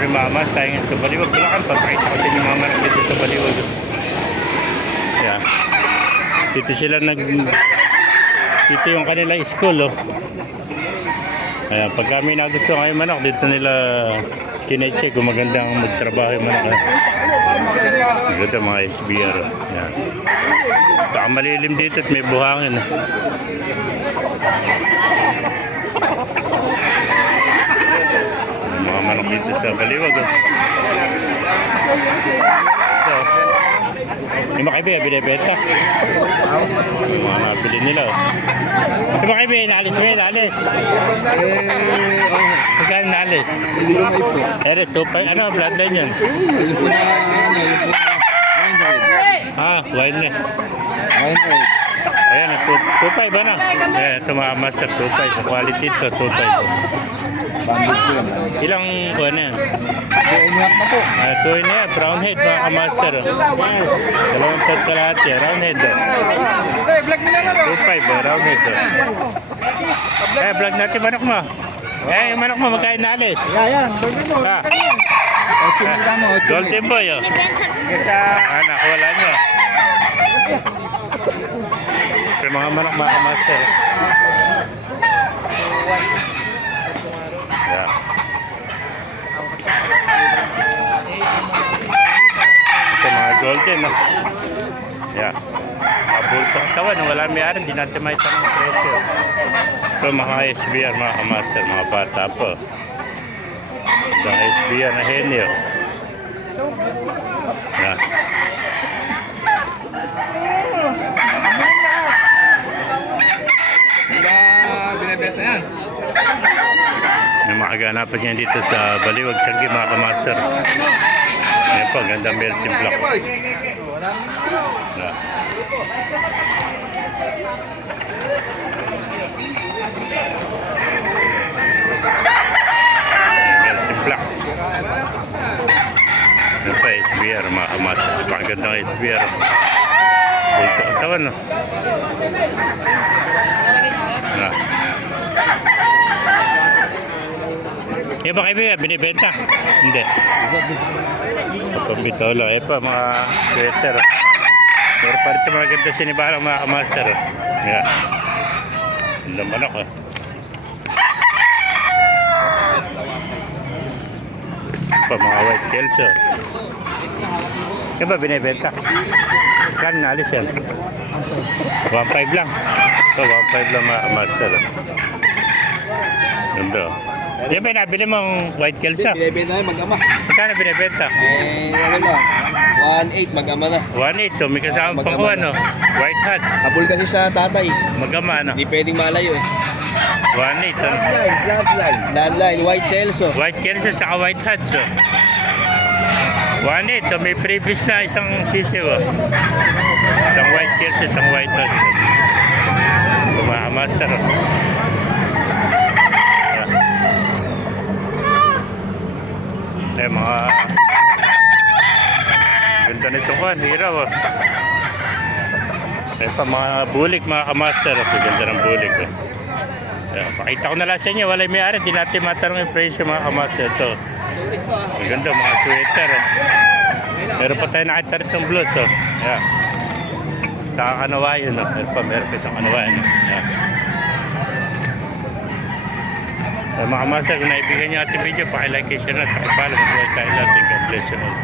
morning mga mas, tayo ngayon sa Baliwag. Bulacan, papakita ko sa inyo mga manok dito sa Baliwag. Yan. Dito sila dito yung kanila school, oh. Ayan, pag kami nagusto ngayon manok, dito nila kine-check kung magandang magtrabaho yung manok. Maganda mga SBR, oh. Ayan. Saka malilim dito at may buhangin, oh. Mga manok dito sa Baliwag, oh. Ito, yung mga kaibigan, binibenta. Yung mga nabili nila, oh. Yung mga kaibigan, naalis mo yun, naalis. Magkano naalis? Ere, 2.5, ano, bloodline yan? Wine na. Ayan, 2.5 ano? Ayan, ito mga master, 2.5. Quality ito, 2.5. Ilang kuha na yan? 2 na yan, brown head mga kamaster. 2 third kalahati, round head. 2.5, round head. Vlog natin manok mo. Yung manok mo, magkain na alis? Yan. Golden boy, oh. Anak, wala nyo. Pero mga manok mga kamaster. Yeah. Ito mga golden, no? Yeah. Mga bulto ang tawan, wala may-ari, hindi natin may tanong presyo. Ito mga SBR, mga kamaster, mga bata po. Ito mga SBR na henyo. Yeah. Binibenta yan. Yung mga ganapan niya dito sa Baliwag, Tiangge mga kamaster. Ayan po, ganda Melsim Black. Yeah. Melsim Black. Ayan pa, SBR mga kamaster. Pagandang SBR. Bulto ang tawan, no? Yeah. Yung ba kaibigan, binibenta? Hindi. Pambitolo. Eh pa, mga sweater. Pero pa rin mga ganda sinibalang mga kamaster. Yeah. Ang lamanok, oh. Pa, mga white kelso. Yung ba binibenta? Kan nalis yan. 1.5 lang. Ito, 1.5 lang mga kamaster. Ganda, oh. Yan ba nabili mong white kelso? Binibenta na mag-ama. Magkano binibenta? Ano lang. 1.8 mag-ama na. 1.8 to, may kasama pang kuha, no? White hats. Habol kasi sa tatay. Magama, no? Hindi pwedeng malayo eh. 1.8, ano? Landline, white celso. White kelso saka white hats, oh. 1.8 to, may previous na isang sisiw, oh. Isang white kelso, isang white hats, oh. Kumamaster, oh. Eh, mga ganda nito ko, hiraw, oh. Eh pa, mga bulik, mga kamaster, oh. Ganda ng bulik, oh. Pakita ko na lang sa inyo, walay may-ari, di natin matanong yung presyo mga kamaster. Ito, maganda, mga sweater, oh. Meron pa tayo nakita rin itong blues, oh. Yeah. Saka kanawayan, oh. Meron pa isang kanawayan, oh. Yeah. So, mga kamaster, kung naibigyan nyo ating video, pakilike, share na, pakipalo, mag-like tayo natin. God bless you all.